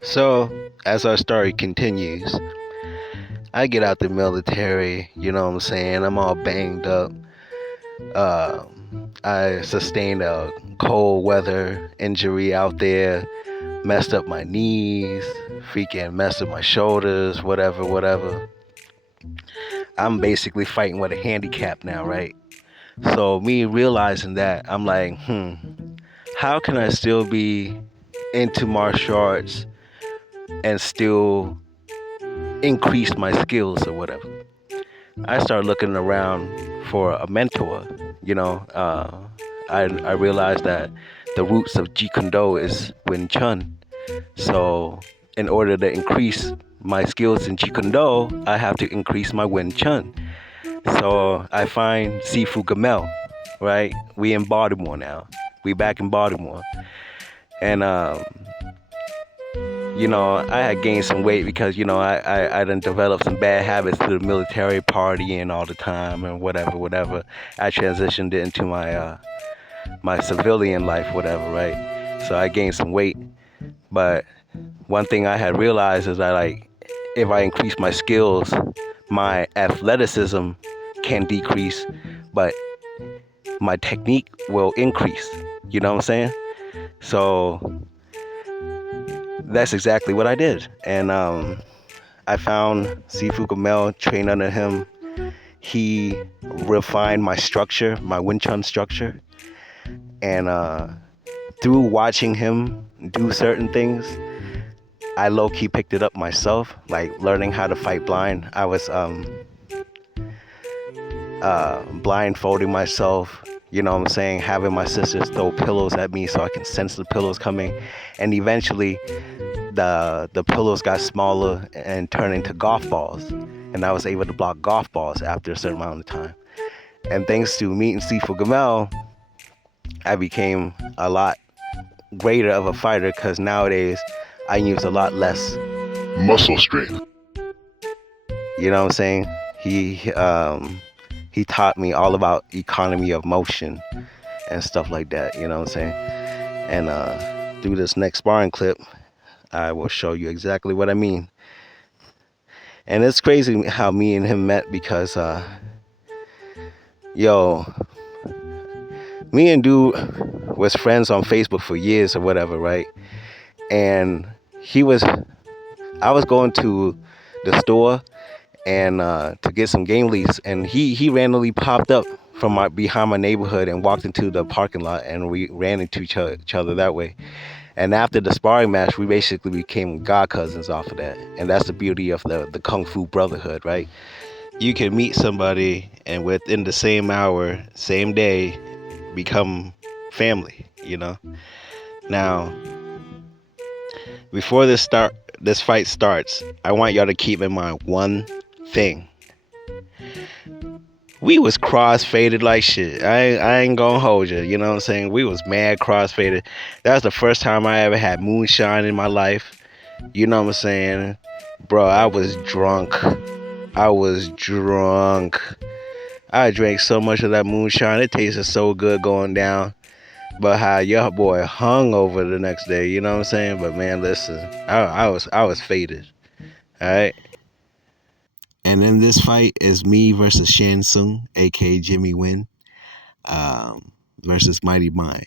So, as our story continues, I get out the military, you know what I'm saying? I'm all banged up. Uh, I sustained a cold weather injury out there, messed up my knees, freaking messed up my shoulders, whatever, whatever. I'm basically fighting with a handicap now, right? So, me realizing that, I'm like, how can I still be into martial arts and still increase my skills or whatever? I started looking around for a mentor. You know, I realized that the roots of Jeet Kune Do is Wing Chun. So, in order to increase my skills in Jeet Kune Do, I have to increase my Wing Chun. So I find Sifu Gamel, right? We in Baltimore now. We back in Baltimore, and I had gained some weight because, I done developed some bad habits through the military, partying all the time and whatever, whatever. I transitioned into my civilian life, whatever, right? So I gained some weight. But one thing I had realized is that, like, if I increase my skills, my athleticism can decrease, but my technique will increase. You know what I'm saying? So that's exactly what I did. And I found Sifu Gamel, trained under him. He refined my structure, my Wing Chun structure. And through watching him do certain things, I low-key picked it up myself, like learning how to fight blind. I was blindfolding myself, you know what I'm saying, having my sisters throw pillows at me so I can sense the pillows coming. And eventually, the pillows got smaller and turned into golf balls. And I was able to block golf balls after a certain amount of time. And thanks to meeting Sifu Gamel, I became a lot greater of a fighter because nowadays I use a lot less muscle strength. You know what I'm saying? He taught me all about economy of motion and stuff like that. You know what I'm saying? And through this next sparring clip, I will show you exactly what I mean. And it's crazy how me and him met because, me and dude was friends on Facebook for years or whatever, right? And I was going to the store and to get some game leads, and he randomly popped up from behind my neighborhood and walked into the parking lot, and we ran into each other that way. And after the sparring match, we basically became god cousins off of that. And that's the beauty of the Kung Fu Brotherhood, right? You can meet somebody and within the same hour, same day, become family, you know? Now, before this fight starts, I want y'all to keep in mind one thing. We was cross-faded like shit. I ain't gonna hold you, you know what I'm saying? We was mad cross-faded. That was the first time I ever had moonshine in my life. You know what I'm saying? Bro, I was drunk. I drank so much of that moonshine. It tasted so good going down. But how your boy hung over the next day, you know what I'm saying? But man, listen, I was faded. Alright? And in this fight is me versus Shan Sung, aka Jimmy Win, versus Mighty Mai.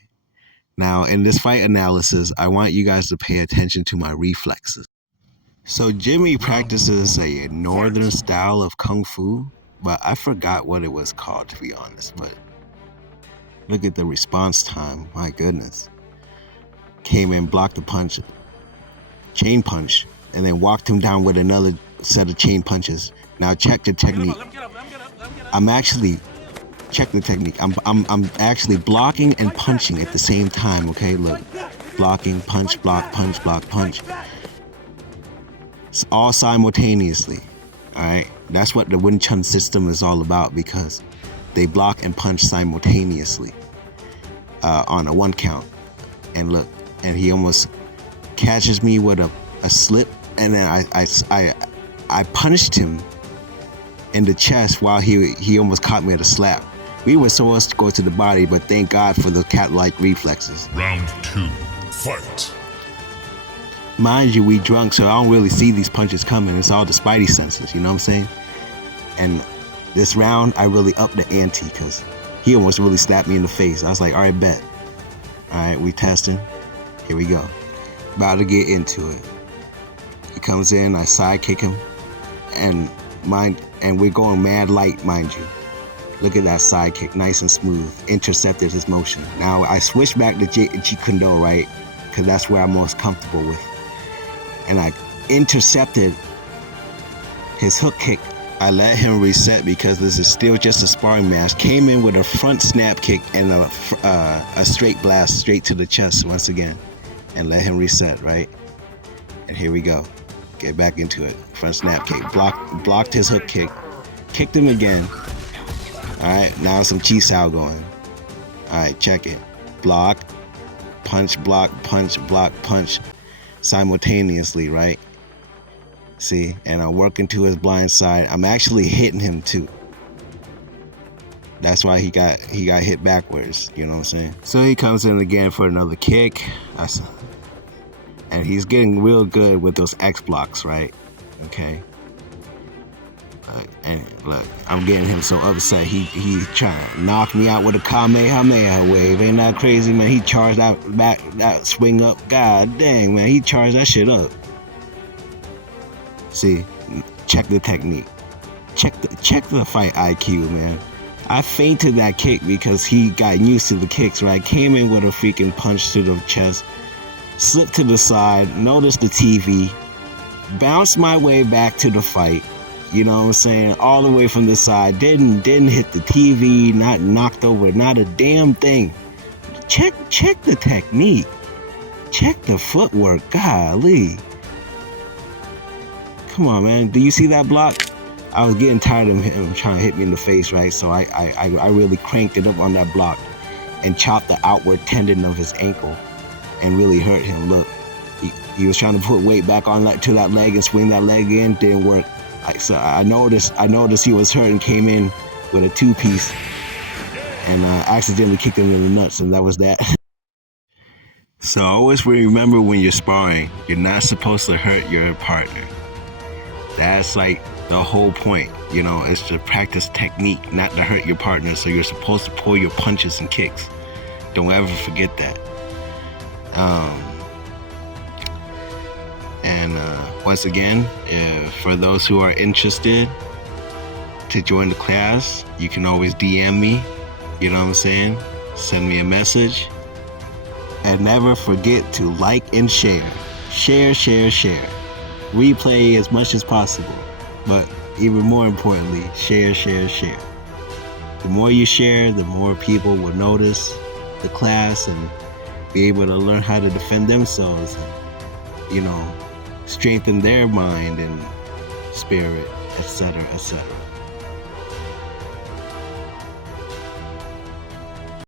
Now, in this fight analysis, I want you guys to pay attention to my reflexes. So Jimmy practices a northern style of kung fu, but I forgot what it was called, to be honest. But look at the response time. My goodness. Came in, blocked the punch, chain punch, and then walked him down with another set of chain punches. Now check the technique. Check the technique. I'm actually blocking and punching at the same time. Okay, look, blocking, punch, block, punch, block, punch. It's all simultaneously. All right, that's what the Wing Chun system is all about, because they block and punch simultaneously on a one count. And look, and he almost catches me with a slip, and then I punched him in the chest while he almost caught me at a slap. We were supposed to go to the body, but thank God for the cat-like reflexes. Round 2, fight. Mind you, we drunk, so I don't really see these punches coming. It's all the spidey senses, you know what I'm saying? And this round, I really upped the ante because he almost really slapped me in the face. I was like, all right, bet. All right, we testing. Here we go. About to get into it. He comes in, I side kick him, and we're going mad light, mind you. Look at that side kick, nice and smooth. Intercepted his motion. Now I switch back to Jeet Kune Do, right? Because that's where I'm most comfortable with. And I intercepted his hook kick. I let him reset because this is still just a sparring match. Came in with a front snap kick and a straight blast straight to the chest once again. And let him reset, right? And here we go. Get back into it. Front snap kick. Blocked his hook kick. Kicked him again. Alright, now some chi sao going. Alright, check it. Block, punch, block, punch. Simultaneously, right? See, and I'm working to his blind side. I'm actually hitting him too. That's why he got hit backwards, you know what I'm saying? So he comes in again for another kick. And he's getting real good with those X blocks, right? Okay. And look, I'm getting him so upset. He trying to knock me out with a Kamehameha wave. Ain't that crazy, man? He charged that swing up. God dang, man. He charged that shit up. See, check the technique. Check the fight IQ, man. I feinted that kick because he got used to the kicks, right? Came in with a freaking punch to the chest. Slipped to the side, noticed the TV, bounced my way back to the fight, you know what I'm saying, all the way from the side, didn't hit the TV, not knocked over, not a damn thing. Check the technique, check the footwork, golly. Come on, man, do you see that block? I was getting tired of him trying to hit me in the face, right, so I really cranked it up on that block and chopped the outward tendon of his ankle. And really hurt him. Look, he was trying to put weight back on to that leg and swing that leg in. Didn't work. So I noticed he was hurt and came in with a two-piece and accidentally kicked him in the nuts, and that was that. So always remember when you're sparring, you're not supposed to hurt your partner. That's like the whole point, you know. It's to practice technique, not to hurt your partner. So you're supposed to pull your punches and kicks. Don't ever forget that. Once again, for those who are interested to join the class, you can always DM me, you know what I'm saying? Send me a message. And never forget to like and share. Share. Replay as much as possible. But even more importantly, share. The more you share, the more people will notice the class and be able to learn how to defend themselves and, you know, strengthen their mind and spirit, etc., etc.